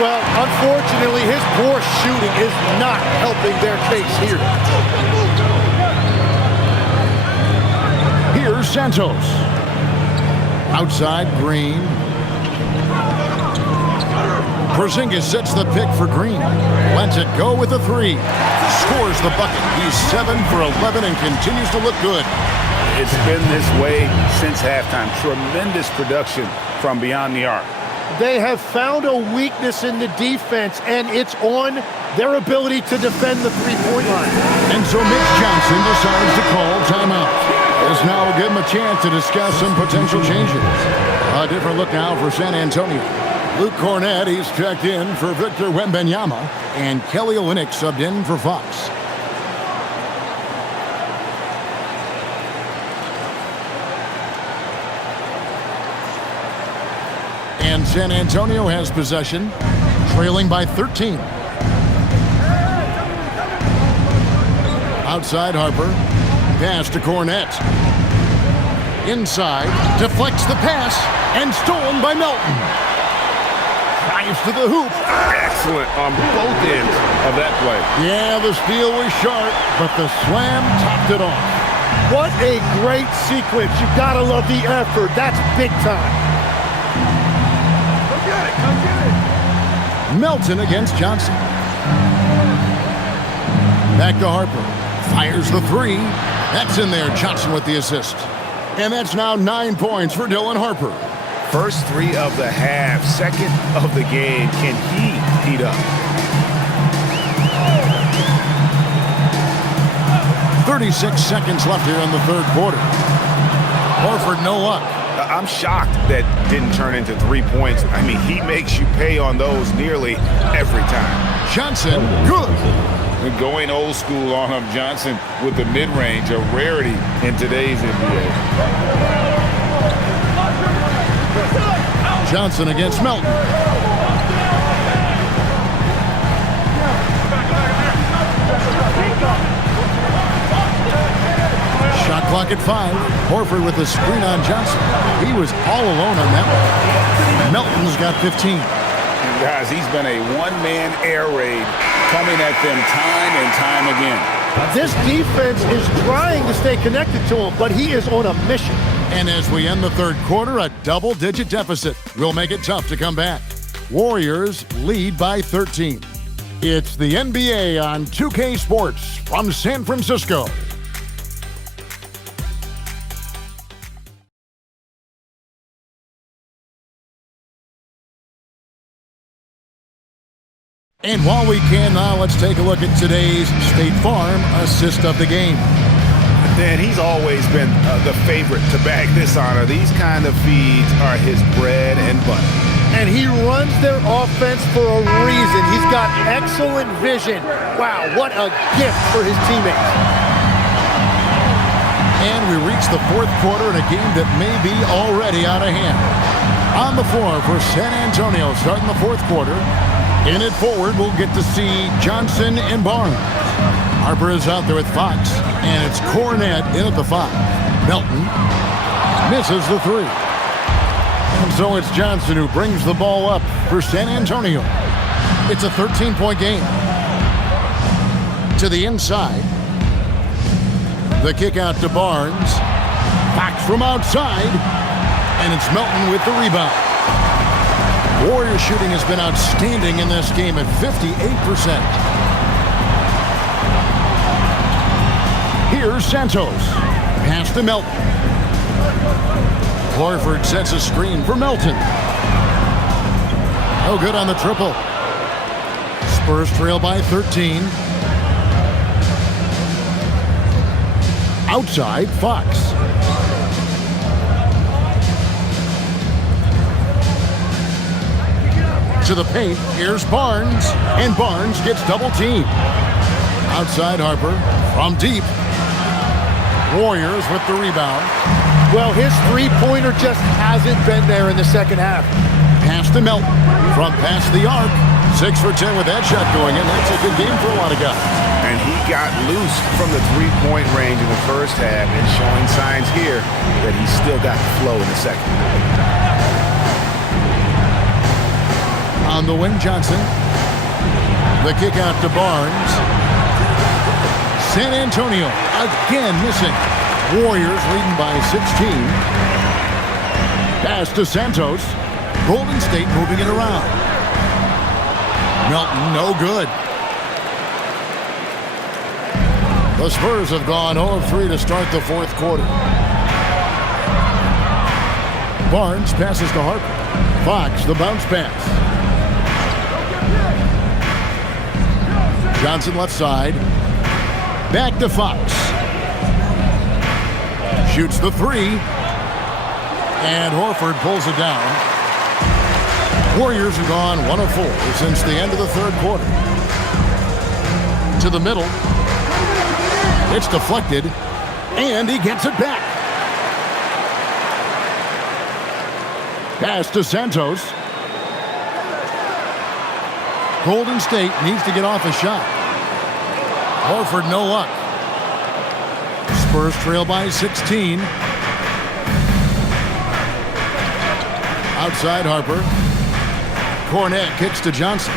Well, unfortunately, his poor shooting is not helping their case here. Here's Santos. Outside, Green. Porzingis sets the pick for Green. Lets it go with a 3. Scores the bucket. He's 7 for 11 and continues to look good. It's been this way since halftime. Tremendous production from beyond the arc. They have found a weakness in the defense, and it's on their ability to defend the three-point line. And so Mitch Johnson decides to call timeout. This now will give him a chance to discuss some potential changes. A different look now for San Antonio. Luke Cornett, he's checked in for Victor Wembanyama, and Kelly Olynyk subbed in for Fox. And San Antonio has possession, trailing by 13. Outside Harper, pass to Cornett. Inside, deflects the pass, and stolen by Melton. Drives to the hoop. Excellent on both ends of that play. Yeah, the steal was sharp, but the slam topped it off. What a great sequence. You gotta love the effort. That's big time. Melton against Johnson. Back to Harper. Fires the 3. That's in there. Johnson with the assist. And that's now 9 points for Dylan Harper. First 3 of the half, second of the game. Can he heat up? 36 seconds left here in the third quarter. Horford, no luck. I'm shocked that didn't turn into 3 points. I mean, he makes you pay on those nearly every time. Johnson, good. Going old school on him, Johnson with the mid-range, a rarity in today's NBA. Johnson against Melton. Shot clock at 5. Horford with the screen on Johnson. He was all alone on that one. Melton's got 15. Guys, he's been a one-man air raid coming at them time and time again. This defense is trying to stay connected to him, but he is on a mission. And as we end the third quarter, a double-digit deficit will make it tough to come back. Warriors lead by 13. It's the NBA on 2K Sports from San Francisco. And while we can now, let's take a look at today's State Farm assist of the game. Dan, he's always been the favorite to bag this honor. These kind of feeds are his bread and butter. And he runs their offense for a reason. He's got excellent vision. Wow, what a gift for his teammates. And we reach the fourth quarter in a game that may be already out of hand. On the floor for San Antonio starting the fourth quarter. In it forward, we'll get to see Johnson and Barnes. Harper is out there with Fox, and it's Cornett in at the 5. Melton misses the 3. And so it's Johnson who brings the ball up for San Antonio. It's a 13-point game. To the inside. The kick out to Barnes. Fox from outside. And it's Melton with the rebound. Warriors shooting has been outstanding in this game at 58%. Here's Santos. Pass to Melton. Horford sets a screen for Melton. No good on the triple. Spurs trail by 13. Outside, Fox. To the paint, here's Barnes, and Barnes gets double teamed. Outside Harper, from deep. Warriors with the rebound. Well, his three-pointer just hasn't been there in the second half. Pass to Melton. From past the arc. 6 for 10 with that shot going in. That's a good game for a lot of guys. And he got loose from the three-point range in the first half and showing signs here that he's still got the flow in the second. On the wing, Johnson. The kick out to Barnes. San Antonio again missing. Warriors leading by 16. Pass to Santos. Golden State moving it around. Melton, no good. The Spurs have gone 0 of 3 to start the fourth quarter. Barnes passes to Harper. Fox, the bounce pass. Johnson left side. Back to Fox. Shoots the 3. And Horford pulls it down. Warriors have gone 1 of 4 since the end of the third quarter. To the middle. It's deflected, and he gets it back. Pass to Santos. Golden State needs to get off a shot. Horford, no luck. Spurs trail by 16. Outside Harper. Cornet kicks to Johnson.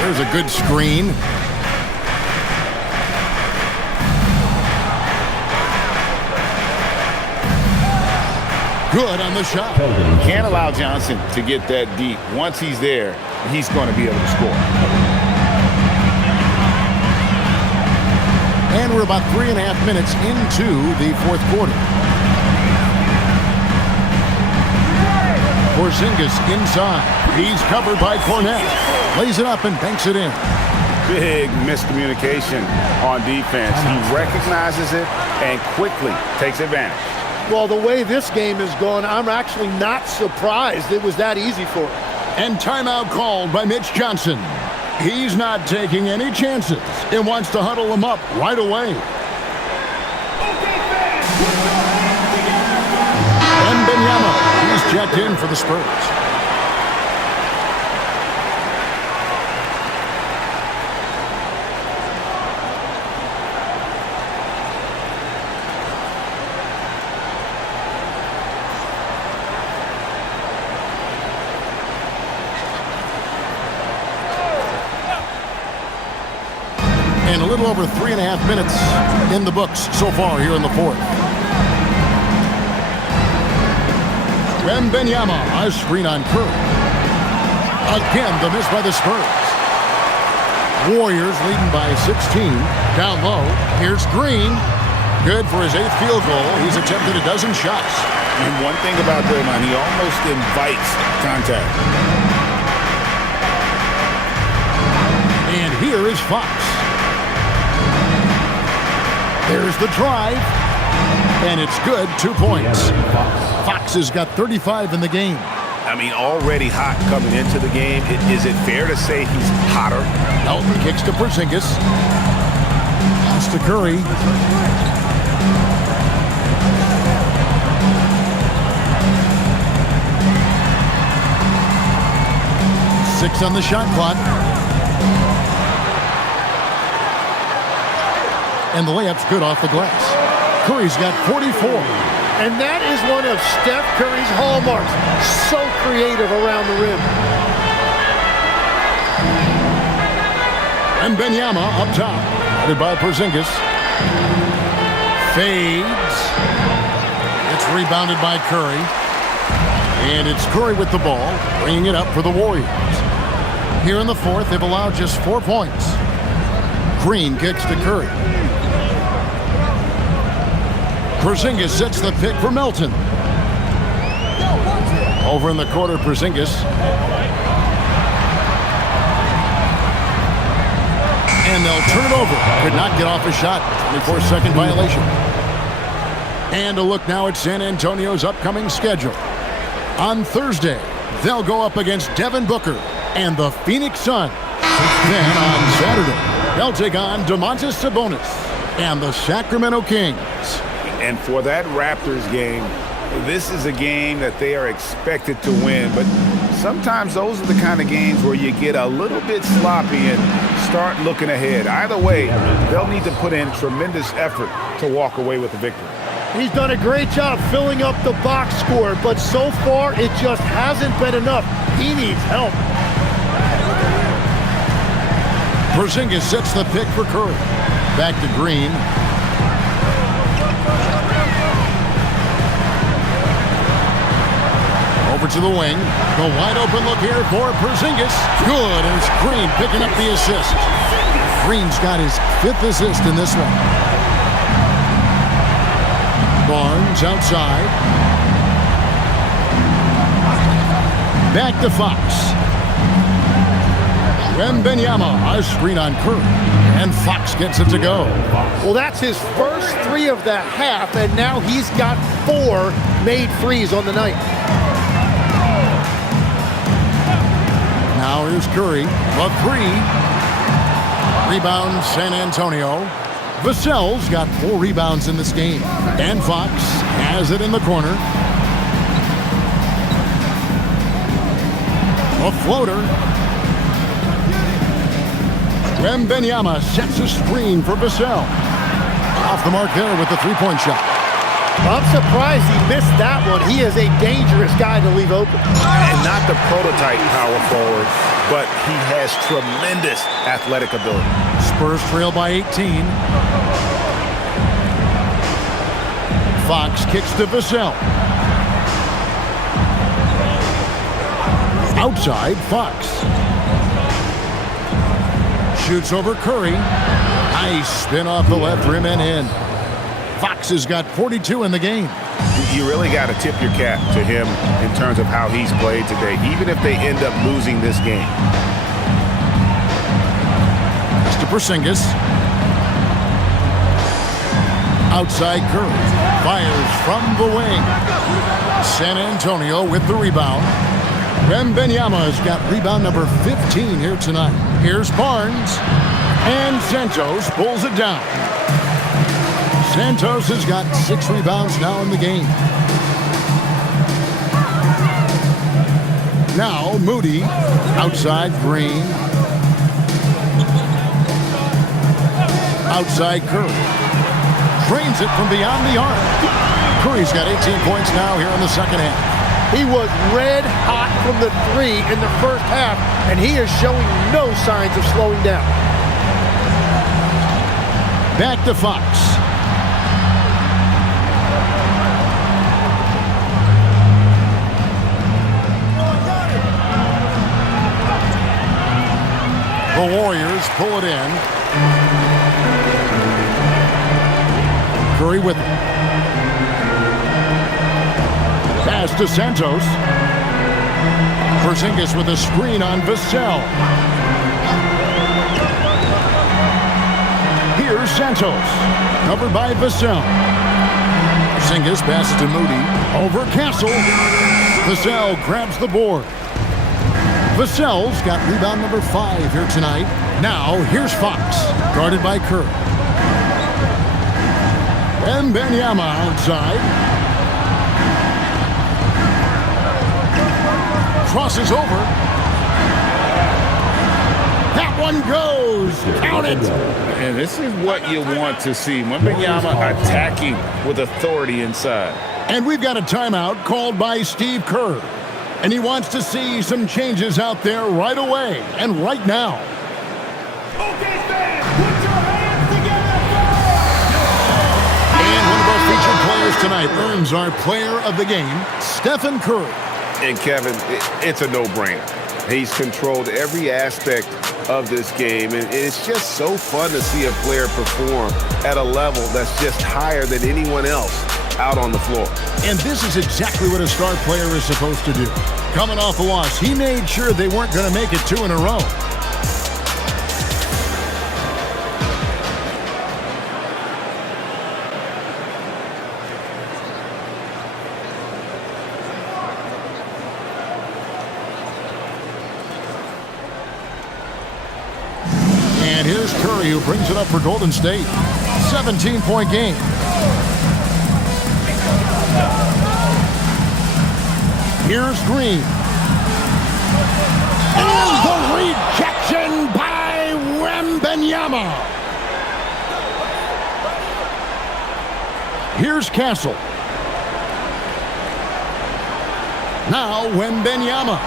There's a good screen. Good on the shot. Can't allow Johnson to get that deep. Once he's there, he's going to be able to score. And we're about 3.5 minutes into the fourth quarter. Porzingis inside. He's covered by Cornet. Lays it up and banks it in. Big miscommunication on defense. He recognizes it and quickly takes advantage. Well, the way this game is going, I'm actually not surprised it was that easy for him. And timeout called by Mitch Johnson. He's not taking any chances and wants to huddle him up right away. Wembanyama, he's checked in for the Spurs. And a little over 3.5 minutes in the books so far here in the fourth. Wembanyama, a screen on Curry. Again, the miss by the Spurs. Warriors leading by 16. Down low. Here's Green. Good for his 8th field goal. He's attempted a dozen shots. And one thing about Draymond, he almost invites contact. And here is Fox. There's the drive. And it's good, 2 points. Fox has got 35 in the game. I mean, already hot coming into the game. Is it fair to say he's hotter? Melton kicks to Porzingis. Pass to Curry. Six on the shot clock. And the layup's good off the glass. Curry's got 44. And that is one of Steph Curry's hallmarks. So creative around the rim. And Wembanyama up top. Headed by Porzingis. Fades. It's rebounded by Curry. And it's Curry with the ball, bringing it up for the Warriors. Here in the fourth, they've allowed just 4 points. Green kicks to Curry. Porzingis sets the pick for Melton. Over in the corner, Porzingis. And they'll turn it over. Could not get off a shot. 24-second violation. And a look now at San Antonio's upcoming schedule. On Thursday, they'll go up against Devin Booker and the Phoenix Suns. Then on Saturday, they'll take on Domantas Sabonis and the Sacramento Kings. And for that Raptors game, This is a game that they are expected to win, but sometimes those are the kind of games where you get a little bit sloppy and start looking ahead. Either way, they'll need to put in tremendous effort to walk away with the victory. He's done a great job filling up the box score, but so far it just hasn't been enough. He needs help. Porzingis sets the pick for Curry. Back to Green. Over to the wing. The wide open look here for Porzingis. Good, and it's Green picking up the assist. Green's got his 5th assist in this one. Barnes outside. Back to Fox. Wembanyama, a screen on Curry, and Fox gets it to go. Well, that's his first 3 of the half, and now he's got 4 made threes on the night. Now here's Curry, the 3. Rebound, San Antonio. Vassell's got 4 rebounds in this game, and Fox has it in the corner. A floater. Wembanyama sets a screen for Vassell. Off the mark there with the 3-point shot. I'm surprised he missed that one. He is a dangerous guy to leave open. And not the prototype power forward, but he has tremendous athletic ability. Spurs trail by 18. Fox kicks to Vassell. Outside, Fox. Shoots over Curry. Nice spin off the left rim and in. Fox has got 42 in the game. You really got to tip your cap to him in terms of how he's played today, even if they end up losing this game. Mr. Porzingis. Outside Curry. Fires from the wing. San Antonio with the rebound. Wembanyama has got rebound number 15 here tonight. Here's Barnes. And Santos pulls it down. Santos has got 6 rebounds now in the game. Now Moody. Outside Green. Outside Curry. Drains it from beyond the arc. Curry's got 18 points now here in the second half. He was red hot from the 3 in the first half, and he is showing no signs of slowing down. Back to Fox. The Warriors pull it in. Curry with it. Pass to Santos. Porzingis with a screen on Vassell. Here's Santos. Covered by Vassell. Porzingis passes to Moody. Over Castle. Vassell grabs the board. Vassell's got rebound number 5 here tonight. Now, here's Fox. Guarded by Curry. Wembanyama outside. Crosses over. That one goes. Count it. And this is what you want to see. Wembanyama attacking with authority inside. And we've got a timeout called by Steve Kerr. And he wants to see some changes out there right away and right now. Okay, fans, put your hands together. And one of our featured players tonight earns our player of the game, Stephen Curry. And Kevin, it's a no-brainer. He's controlled every aspect of this game, and it's just so fun to see a player perform at a level that's just higher than anyone else out on the floor. And this is exactly what a star player is supposed to do. Coming off a loss, he made sure they weren't going to make it 2 in a row. And here's Curry, who brings it up for Golden State. 17-point game. Here's Green. And the rejection by Wembanyama. Here's Castle. Now Wembanyama.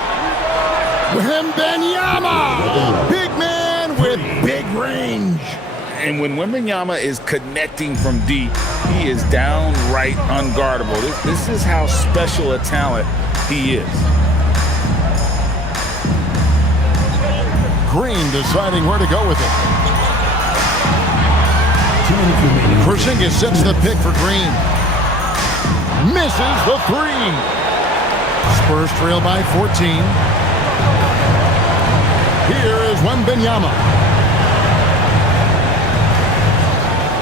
Wembanyama! Big man with big range. And when Wembanyama is connecting from deep, he is downright unguardable. This is how special a talent he is. Green deciding where to go with it. Porzingis sets the pick for Green. Misses the three. Spurs trail by 14. Here is Wembanyama.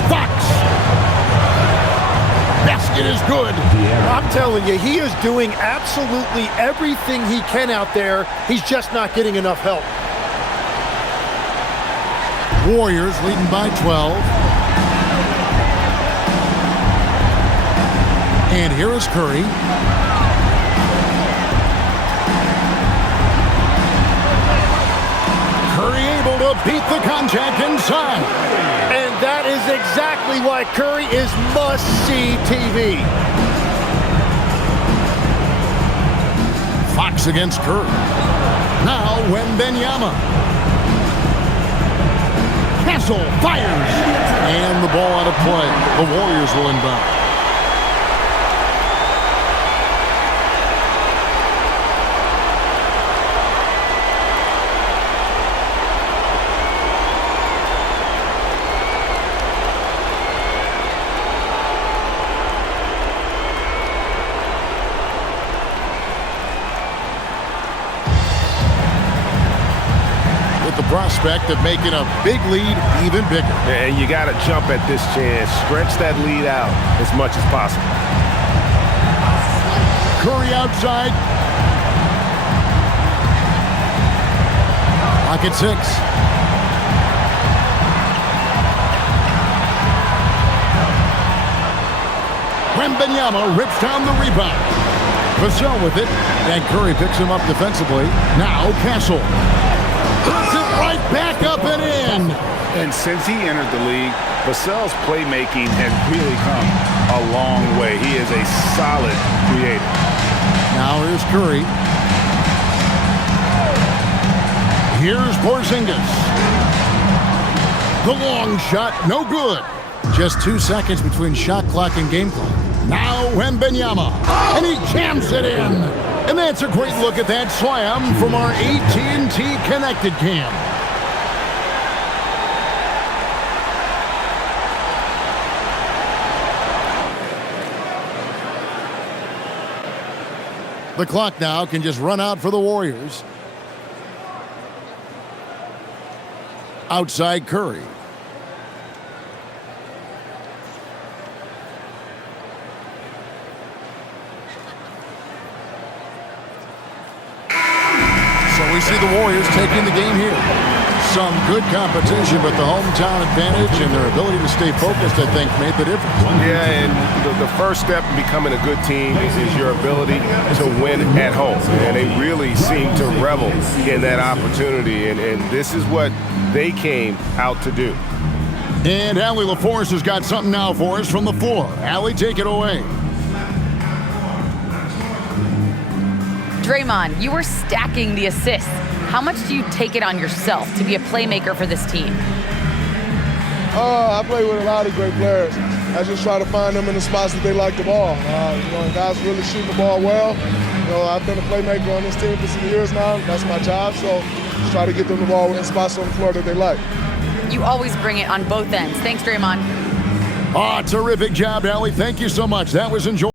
Fox. Basket is good. I'm telling you, he is doing absolutely everything he can out there. He's just not getting enough help. Warriors leading by 12. And here is Curry. Curry able to beat the contact inside. And that is exactly why Curry is must-see TV. Fox against Curry. Now Wembanyama. Castle fires. And the ball out of play. The Warriors will inbound. Prospect of making a big lead even bigger. And you got to jump at this chance. Stretch that lead out as much as possible. Curry outside. Pocket 6. Wembanyama rips down the rebound. Vassell with it, and Curry picks him up defensively. Now Castle. Puts it right back up and in. And since he entered the league, Vassell's playmaking has really come a long way. He is a solid creator. Now here's Curry. Here's Porzingis. The long shot, no good. Just 2 seconds between shot clock and game clock. Now Wembanyama, and he jams it in. And that's a great look at that slam from our AT&T Connected Cam. The clock now can just run out for the Warriors. Outside Curry. We see the Warriors taking the game here. Some good competition, but the hometown advantage and their ability to stay focused, I think, made the difference. Yeah, and the first step in becoming a good team is your ability to win at home. And they really seem to revel in that opportunity, and this is what they came out to do. And Allie LaForce has got something now for us from the floor. Allie, take it away. Draymond, you were stacking the assists. How much do you take it on yourself to be a playmaker for this team? I play with a lot of great players. I just try to find them in the spots that they like the ball. And guys really shooting the ball well. I've been a playmaker on this team for some years now. That's my job, so just try to get them the ball in spots on the floor that they like. You always bring it on both ends. Thanks, Draymond. Terrific job, Allie. Thank you so much. That was enjoyable.